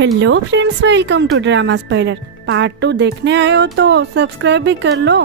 Hello friends, welcome to drama spoiler. Part 2 देखने आए हो तो सब्सक्राइब भी कर लो।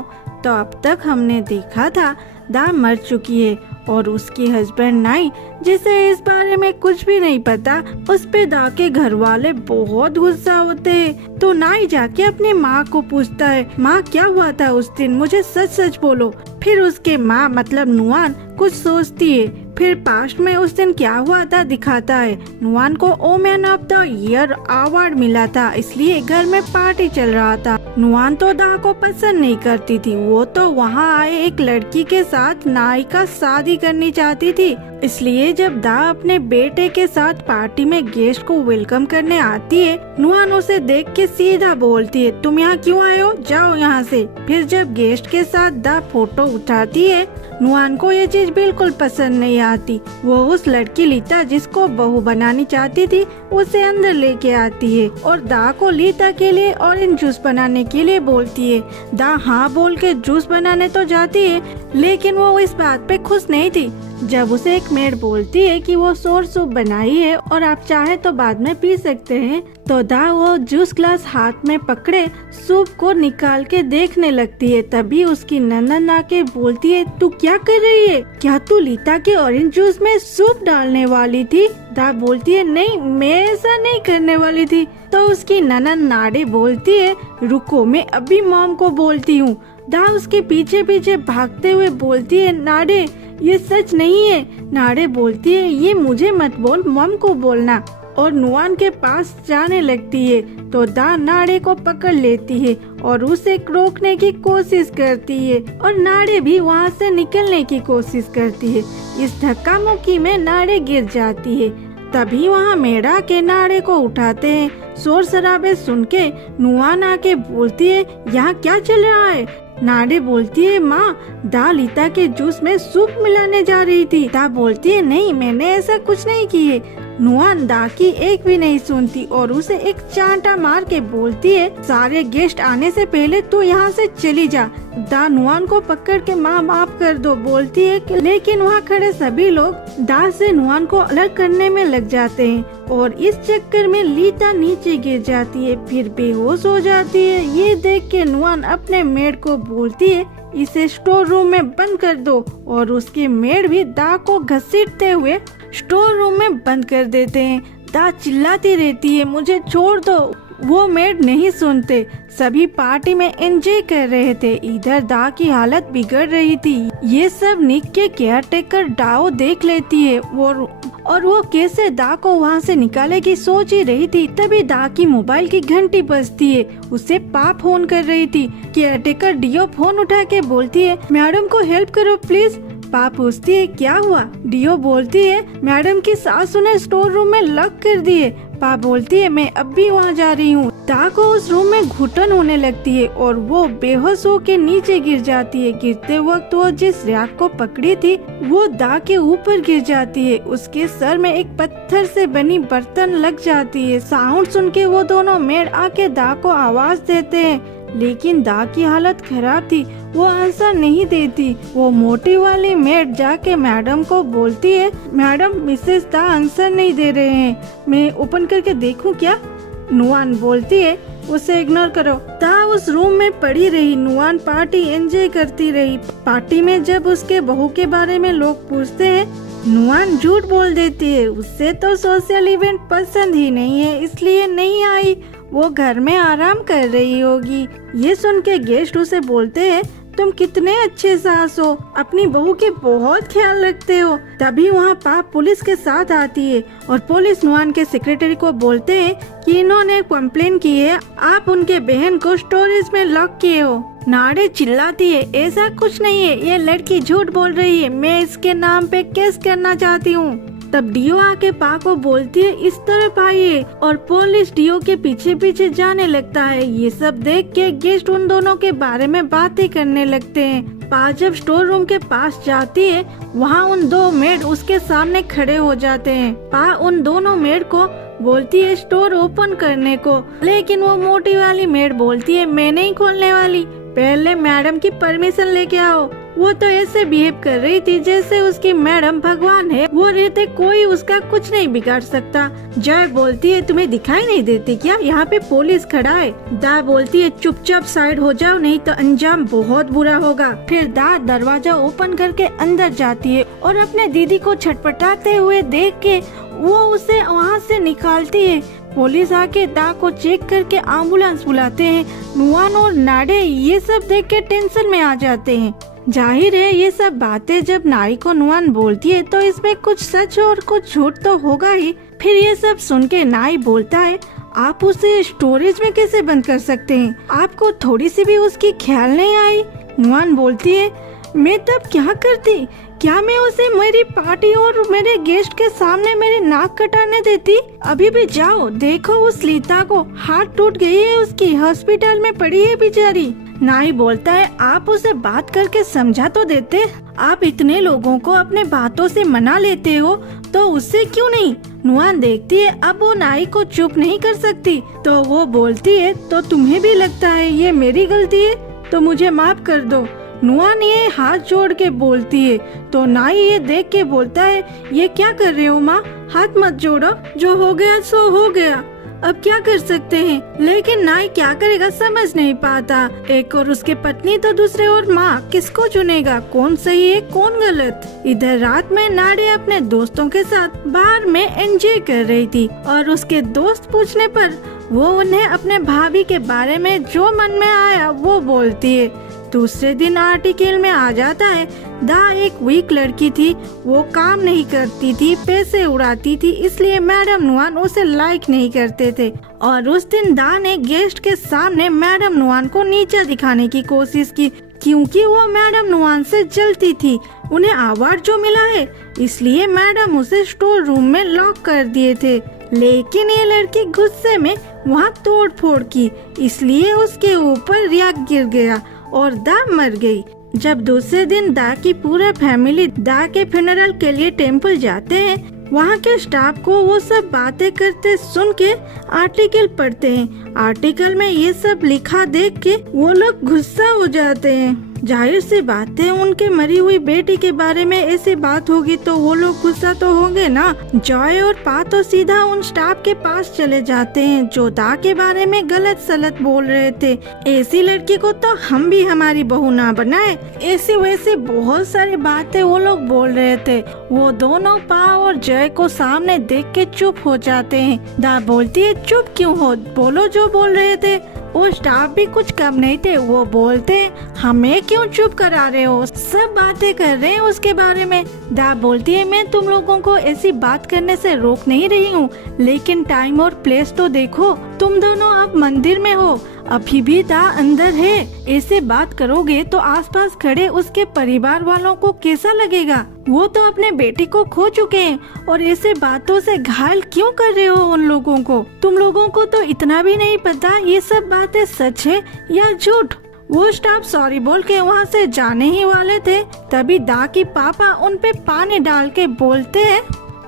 तो अब तक हमने देखा था दा मर चुकी है और उसकी हस्बैंड नाई, जिसे इस बारे में कुछ भी नहीं पता, उस पे दा के घर वाले बहुत गुस्सा होते हैं। तो नाई जाके अपनी माँ को पूछता है, माँ क्या हुआ था उस दिन, मुझे सच सच बोलो। फिर उसके माँ मतलब नुआन कुछ सोचती है, फिर पास्ट में उस दिन क्या हुआ था दिखाता है। नुआन को women of the year award मिला था, इसलिए घर में पार्टी चल रहा था। नुआन तो दा को पसंद नहीं करती थी, वो तो वहाँ आए एक लड़की के साथ नाई का शादी करनी चाहती थी। इसलिए जब दा अपने बेटे के साथ पार्टी में गेस्ट को वेलकम करने आती है, नुआन उसे देख के सीधा बोलती है, तुम यहाँ क्यों आए हो, जाओ यहाँ से। फिर जब गेस्ट के साथ दा फोटो उठाती है, नुआन को ये चीज बिल्कुल पसंद नहीं आती। वो उस लड़की लीता जिसको बहू बनानी चाहती थी उसे अंदर लेके आती है और दा को लीता के लिए ऑरेंज जूस बनाने के लिए बोलती है। दा हाँ बोल के जूस बनाने तो जाती है, लेकिन वो इस बात पे खुश नहीं थी। जब उसे एक मेड बोलती है कि वो सोर सूप बनाई है और आप चाहे तो बाद में पी सकते हैं, तो दा वो जूस ग्लास हाथ में पकड़े सूप को निकाल के देखने लगती है। तभी उसकी ननद आके बोलती है, तू क्या कर रही है, क्या तू लीता के ऑरेंज जूस में सूप डालने वाली थी। दा बोलती है, नहीं मैं ऐसा नहीं करने वाली थी। तो उसकी ननद नाड़े बोलती है, रुको मैं अभी मॉम को बोलती हूँ। दा उसके पीछे पीछे भागते हुए बोलती है, नाड़े ये सच नहीं है। नाड़े बोलती है, ये मुझे मत बोल, मॉम को बोलना। और नुआन के पास जाने लगती है तो दा नाड़े को पकड़ लेती है और उसे रोकने की कोशिश करती है और नाड़े भी वहाँ से निकलने की कोशिश करती है। इस धक्का मुक्की में नाड़े गिर जाती है। तभी वहाँ मेढ़ा के नाड़े को उठाते हैं। शोर शराबे सुन के नुआन आके बोलती है, यहाँ क्या चल रहा है। नाड़े बोलती है, माँ दा लीता के जूस में सूप मिलाने जा रही थी। दा बोलती है, नहीं मैंने ऐसा कुछ नहीं किए। नुआन दा की एक भी नहीं सुनती और उसे एक चांटा मार के बोलती है, सारे गेस्ट आने से पहले तू यहाँ से चली जा। दा नुआन को पकड़ के माँ माफ कर दो बोलती है, लेकिन वहाँ खड़े सभी लोग दा से नुआन को अलग करने में लग जाते हैं और इस चक्कर में लीता नीचे गिर जाती है, फिर बेहोश हो जाती है। ये देख के नुआन अपने मेड को बोलती है, इसे स्टोर रूम में बंद कर दो और उसके मेड भी दा को घसीटते हुए स्टोर रूम में बंद कर देते हैं। दा चिल्लाती रहती है, मुझे छोड़ दो। वो मेड नहीं सुनते। सभी पार्टी में एंजॉय कर रहे थे, इधर दा की हालत बिगड़ रही थी। ये सब निक के केयरटेकर डाओ देख लेती है और वो कैसे दा को वहाँ से निकालेगी सोच ही रही थी। तभी दा की मोबाइल की घंटी बजती है, उसे पा फोन कर रही थी। केयरटेकर डियो फोन उठा के बोलती है, मैडम को हेल्प करो प्लीज। पा पूछती है, क्या हुआ। डियो बोलती है, मैडम की सासू ने स्टोर रूम में लॉक कर दिए। पा बोलती है, मैं अब भी वहाँ जा रही हूँ। दा को उस रूम में घुटन होने लगती है और वो बेहोश होके नीचे गिर जाती है। गिरते वक्त वो जिस रैक को पकड़ी थी वो दा के ऊपर गिर जाती है। उसके सर में एक पत्थर से बनी बर्तन लग जाती है। साउंड सुन के वो दोनों मेड आके दा को आवाज देते हैं, लेकिन दा की हालत खराब थी, वो आंसर नहीं देती। वो मोटी वाली मेड जाके मैडम को बोलती है, मैडम मिसेस दा आंसर नहीं दे रहे हैं, मैं ओपन करके देखूं क्या। नुआन बोलती है, उसे इग्नोर करो। दा उस रूम में पड़ी रही। नुआन पार्टी एंजॉय करती रही। पार्टी में जब उसके बहू के बारे में लोग पूछते हैं, नुआन झूठ बोल देती है, उससे तो सोशल इवेंट पसंद ही नहीं है इसलिए नहीं आई, वो घर में आराम कर रही होगी। ये सुन के गेस्ट उसे बोलते हैं, तुम कितने अच्छे सास हो, अपनी बहू के बहुत ख्याल रखते हो। तभी वहाँ पाप पुलिस के साथ आती है और पुलिस नुआन के सेक्रेटरी को बोलते हैं कि इन्होंने कंप्लेन की है, आप उनके बहन को स्टोरेज में लॉक किए हो। नाड़े चिल्लाती है, ऐसा कुछ नहीं है, ये लड़की झूठ बोल रही है, मैं इसके नाम पे केस करना चाहती हूँ। तब डियो आके पा को बोलती है, इस तरफ आइए, और पुलिस डियो के पीछे पीछे जाने लगता है। ये सब देख के गेस्ट उन दोनों के बारे में बातें करने लगते हैं। पा जब स्टोर रूम के पास जाती है, वहाँ उन दो मेड उसके सामने खड़े हो जाते हैं। पा उन दोनों मेड को बोलती है स्टोर ओपन करने को, लेकिन वो मोटी वाली मेड बोलती है, मैं नहीं खोलने वाली, पहले मैडम की परमिशन लेके आओ। वो तो ऐसे बिहेव कर रही थी जैसे उसकी मैडम भगवान है, वो रहते कोई उसका कुछ नहीं बिगाड़ सकता। जय बोलती है तुम्हें दिखाई नहीं देती क्या, यहाँ पे पुलिस खड़ा है। दा बोलती है चुपचाप साइड हो जाओ नहीं तो अंजाम बहुत बुरा होगा। फिर दा दरवाजा ओपन करके अंदर जाती है और अपने दीदी को छटपटाते हुए देख के वो उसे वहाँ से निकालती है। पुलिस आके दा को चेक करके एम्बुलेंस बुलाते हैं। नुआन और नाडे ये सब देख के टेंशन में आ जाते हैं। जाहिर है ये सब बातें जब नाई को नुआन बोलती है तो इसमें कुछ सच और कुछ झूठ तो होगा ही। फिर ये सब सुन के नाई बोलता है आप उसे स्टोरेज में कैसे बंद कर सकते हैं, आपको थोड़ी सी भी उसकी ख्याल नहीं आई। नुआन बोलती है मैं तब क्या करती, क्या मैं उसे मेरी पार्टी और मेरे गेस्ट के सामने मेरी नाक कटाने देती। अभी भी जाओ देखो उस लीता को, हाथ टूट गई है उसकी, हॉस्पिटल में पड़ी है बेचारी। नाई बोलता है आप उसे बात करके समझा तो देते, आप इतने लोगों को अपने बातों से मना लेते हो तो उससे क्यों नहीं। नुआन देखती है अब वो नाई को चुप नहीं कर सकती तो वो बोलती है तो तुम्हें भी लगता है ये मेरी गलती है तो मुझे माफ कर दो। नुआन ये हाथ जोड़ के बोलती है तो नाई ये देख के बोलता है ये क्या कर रहे हो माँ, हाथ मत जोड़ो, जो हो गया सो हो गया, अब क्या कर सकते हैं। लेकिन नाई क्या करेगा समझ नहीं पाता, एक और उसके पत्नी तो दूसरे और माँ, किसको चुनेगा, कौन सही है कौन गलत। इधर रात में नाडे अपने दोस्तों के साथ बार में एंजॉय कर रही थी और उसके दोस्त पूछने पर वो उन्हें अपने भाभी के बारे में जो मन में आया वो बोलती है। दूसरे दिन आर्टिकल में आ जाता है दा एक वीक लड़की थी, वो काम नहीं करती थी, पैसे उड़ाती थी, इसलिए मैडम नुआन उसे लाइक नहीं करते थे। और उस दिन दा ने गेस्ट के सामने मैडम नुआन को नीचा दिखाने की कोशिश की क्योंकि वो मैडम नुआन से जलती थी। उन्हें अवार्ड जो मिला है इसलिए मैडम उसे स्टोर रूम में लॉक कर दिए थे, लेकिन ये लड़की गुस्से में वहाँ तोड़ फोड़ की, इसलिए उसके ऊपर रियाक गिर गया और दा मर गई। जब दूसरे दिन दा की पूरा फैमिली दा के फ्यूनरल के लिए टेम्पल जाते हैं, वहाँ के स्टाफ को वो सब बातें करते सुन के आर्टिकल पढ़ते हैं। आर्टिकल में ये सब लिखा देख के वो लोग गुस्सा हो जाते हैं। जाहिर सी बात है उनके मरी हुई बेटी के बारे में ऐसी बात होगी तो वो लोग गुस्सा तो होंगे ना। जॉय और पा तो सीधा उन स्टाफ के पास चले जाते हैं जो दा के बारे में गलत सलत बोल रहे थे। ऐसी लड़की को तो हम भी हमारी बहू ना बनाए, ऐसी वैसी बहुत सारी बातें वो लोग बोल रहे थे। वो दोनों पा और जय को सामने देख के चुप हो जाते हैं। दा बोलती है चुप क्यों हो, बोलो जो बोल रहे थे। वो स्टाफ भी कुछ कम नहीं थे, वो बोलते हमें क्यों चुप करा रहे हो, सब बातें कर रहे हैं उसके बारे में। दा बोलती है मैं तुम लोगों को ऐसी बात करने से रोक नहीं रही हूँ, लेकिन टाइम और प्लेस तो देखो, तुम दोनों अब मंदिर में हो, अभी भी दा अंदर है, ऐसे बात करोगे तो आसपास खड़े उसके परिवार वालों को कैसा लगेगा। वो तो अपने बेटे को खो चुके हैं और ऐसे बातों से घायल क्यों कर रहे हो उन लोगों को। तुम लोगों को तो इतना भी नहीं पता ये सब बातें सच है या झूठ। वो स्टाफ सॉरी बोल के वहाँ से जाने ही वाले थे, तभी दा की पापा उन पे पानी डाल के बोलते हैं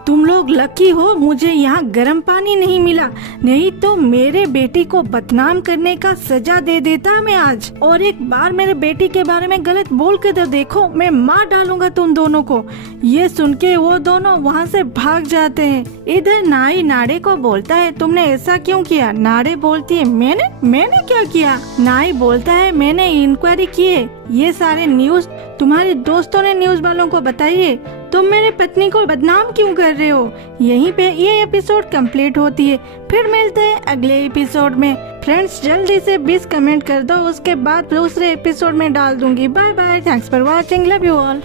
तुम लोग लकी हो मुझे यहाँ गर्म पानी नहीं मिला, नहीं तो मेरे बेटी को बदनाम करने का सजा दे देता मैं आज। और एक बार मेरे बेटी के बारे में गलत बोल के तो देखो, मैं मार डालूंगा तुम दोनों को। ये सुन के वो दोनों वहाँ से भाग जाते हैं। इधर नाई नाड़े को बोलता है तुमने ऐसा क्यों किया। नाड़े बोलती है मैंने क्या किया। नाई बोलता है मैंने इंक्वायरी की है, ये सारे न्यूज तुम्हारे दोस्तों ने न्यूज वालों को बताई है, तुम मेरे पत्नी को बदनाम क्यों कर रहे हो। यहीं पे ये एपिसोड कंप्लीट होती है, फिर मिलते हैं अगले एपिसोड में। फ्रेंड्स जल्दी से 20 कमेंट कर दो, उसके बाद दूसरे एपिसोड में डाल दूंगी। Bye bye, thanks for watching, love you all.